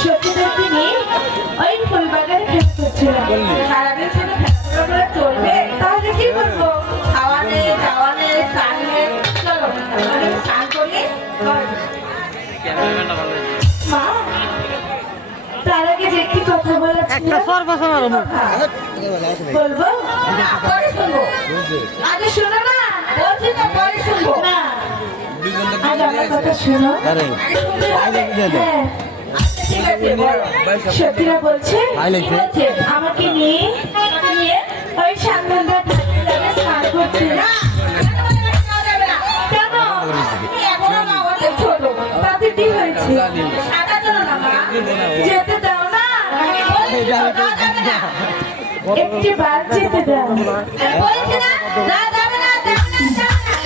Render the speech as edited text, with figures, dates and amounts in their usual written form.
সত্যি নিয়ে ওই ফুলবাগানে খেলা করছিলাম। সারাদিন শুধু খেলাধুলা করে চলবে, তাহলে কি করবো? খাওয়া নেই, দাওয়া নেই, স্নান নেই। চলো আমি স্নান করি। মা, তার আগে যে কি কথা বলা ছিল বলবো? পরে শুনবো। আগে শোনো না, বলছি তো পরে শুনবো না। আগে আমার কথা শোনো। হ্যাঁ, ঠিক আছে, বলো। সত্যিরা বলছে আমাকে নিয়ে ওই সান্তানদা ঠাকুর স্নান করতে। কেন? এখনো মা অনেক ছোট, তাতে কি হয়েছে? যেতে দাও না, একটি বার যেতে দাও। বলছি না, না যাবে না, যাবে না, যাবে না।